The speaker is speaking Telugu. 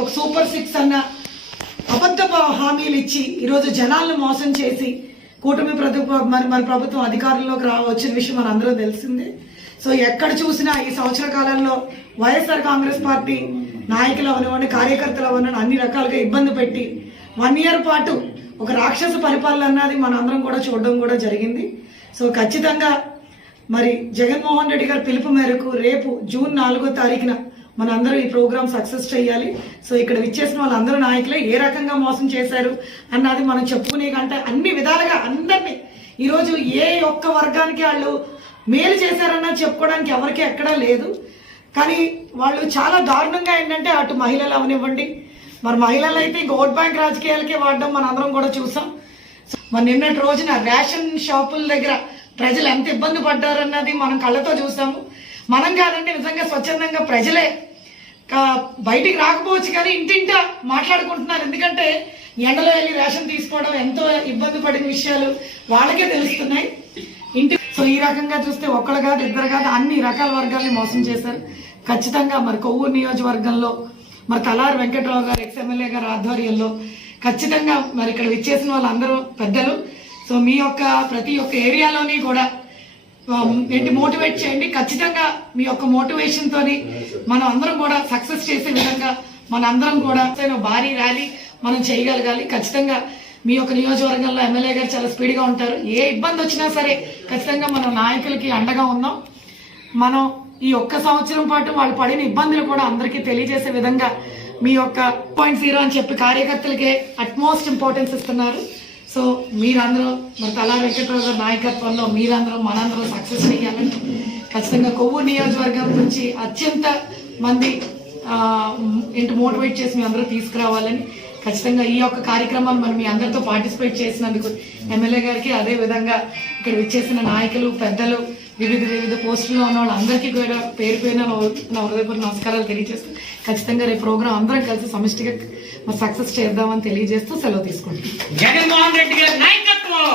ఒక సూపర్ సిక్స్ అన్న అబద్ధ హామీలు ఇచ్చి ఈరోజు జనాలను మోసం చేసి కూటమి ప్రభుత్వం మరి మరి ప్రభుత్వం అధికారంలోకి రా వచ్చిన విషయం మన అందరూ తెలిసిందే. సో ఎక్కడ చూసినా ఈ సంవత్సర కాలంలో వైఎస్ఆర్ కాంగ్రెస్ పార్టీ నాయకులు అవనివ్వండి కార్యకర్తలు అవనివ్వండి అన్ని రకాలుగా ఇబ్బంది పెట్టి వన్ ఇయర్ పాటు ఒక రాక్షస పరిపాలన అన్నది మనందరం కూడా చూడడం కూడా జరిగింది. సో ఖచ్చితంగా మరి జగన్మోహన్ రెడ్డి గారి పిలుపు మేరకు రేపు జూన్ నాలుగో తారీఖున మనందరూ ఈ ప్రోగ్రామ్ సక్సెస్ చేయాలి సో ఇక్కడ విచ్చేసిన వాళ్ళందరూ నాయకులే ఏ రకంగా మోసం చేశారు అన్నది మనం చెప్పుకునే కంటే అన్ని విధాలుగా అందరినీ. ఈరోజు ఏ ఒక్క వర్గానికి వాళ్ళు మేలు చేశారన్నది చెప్పుకోవడానికి ఎవరికి ఎక్కడా లేదు. కానీ వాళ్ళు చాలా దారుణంగా ఏంటంటే అటు మహిళలు అవనివ్వండి. మరి మహిళలు అయితే ఇంక ఓట్ బ్యాంక్ రాజకీయాలకే వాడడం మనందరం కూడా చూసాం. మరి నిన్నటి రోజున రేషన్ షాపుల దగ్గర ప్రజలు ఎంత ఇబ్బంది పడ్డారన్నది మనం కళ్ళతో చూసాము. మనం కాదండి నిజంగా స్వచ్ఛందంగా ప్రజలే బయటికి రాకపోవచ్చు కానీ ఇంటింట మాట్లాడుకుంటున్నారు. ఎందుకంటే ఎండలో వెళ్ళి రేషన్ తీసుకోవడం ఎంతో ఇబ్బంది పడిన విషయాలు వాళ్ళకే తెలుస్తున్నాయి. ఇంటి సో ఈ రకంగా చూస్తే ఒక్కడు కాదు ఇద్దరు కాదు అన్ని రకాల వర్గాల్ని మోసం చేశారు. ఖచ్చితంగా మరి కొవ్వూరు నియోజకవర్గంలో మరి తలారి వెంకట్రావు గారు ఎక్స్ఎమ్మెల్యే గారు ఆధ్వర్యంలో ఖచ్చితంగా మరి ఇక్కడ విచ్చేసిన వాళ్ళందరూ పెద్దలు. సో మీ యొక్క ప్రతి ఒక్క ఏరియాలోని కూడా ఏంటి మోటివేట్ చేయండి. ఖచ్చితంగా మీ యొక్క మోటివేషన్ తోని మనం అందరం కూడా సక్సెస్ చేసే విధంగా మన అందరం కూడా భారీ ర్యాలీ మనం చేయగలగాలి. ఖచ్చితంగా మీ యొక్క నియోజకవర్గంలో ఎమ్మెల్యే గారు చాలా స్పీడ్గా ఉంటారు. ఏ ఇబ్బంది వచ్చినా సరే ఖచ్చితంగా మనం నాయకులకి అండగా ఉందాం మనం ఈ ఒక్క సంవత్సరం పాటు వాళ్ళు పడిన ఇబ్బందులు కూడా అందరికీ తెలియజేసే విధంగా మీ యొక్క పాయింట్ జీరో అని చెప్పి కార్యకర్తలకే అట్మోస్ట్ ఇంపార్టెన్స్ ఇస్తున్నారు. సో మీరందరూ మరి తలా వెంకటరావు గారి నాయకత్వంలో మీరందరూ మనందరూ సక్సెస్ అయ్యాలని ఖచ్చితంగా కొవ్వూరు నియోజకవర్గం నుంచి అత్యంత మంది ఆ, ఏంటి మోటివేట్ చేసి మీ అందరూ తీసుకురావాలని ఖచ్చితంగా ఈ యొక్క కార్యక్రమాన్ని మనం మీ అందరితో పార్టిసిపేట్ చేసినందుకు ఎమ్మెల్యే గారికి అదే విధంగా ఇక్కడ విచ్చేసిన నాయకులు పెద్దలు వివిధ వివిధ పోస్టుల్లో ఉన్న వాళ్ళందరికీ కూడా పేరు పేరున నా నమస్కారాలు తెలియజేస్తూ ఖచ్చితంగా రేపు ప్రోగ్రాం అందరం కలిసి సమిష్టిగా సక్సెస్ చేద్దామని తెలియజేస్తూ సెలవు తీసుకుంటాం జగన్మోహన్ రెడ్డి గారి నాయకత్వం!